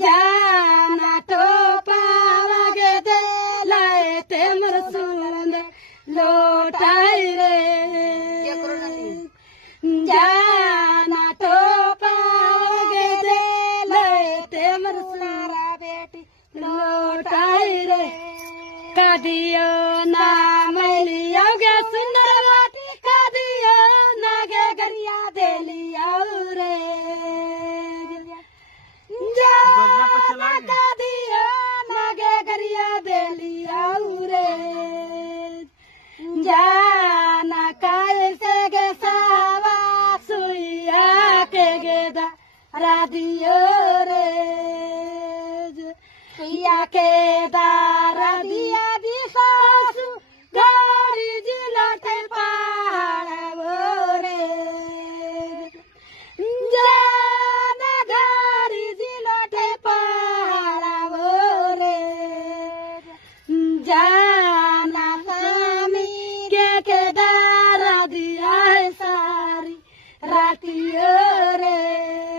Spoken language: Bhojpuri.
जाना तो पावागे दे लाए ते मर सुंदर लोटाई रे जाना तो पावागे दे लाए ते मर सुनारा बेटी लोटाई रे कादियो ना मैलिया गे सुंदर बाटी कादियो ना गे गरिया दे लिया रे जाना कादियो ना गे गरिया दे लिया रे जाना कैसे गे सावा सुइया के गेदा रादियो रे या के दारा दिया दी सासु गाड़ी जिलाते पहाड़ रे जाना गाड़ी जिलाते पहाड़ रे जाना स्वामी के दारा दिया सारी रातियों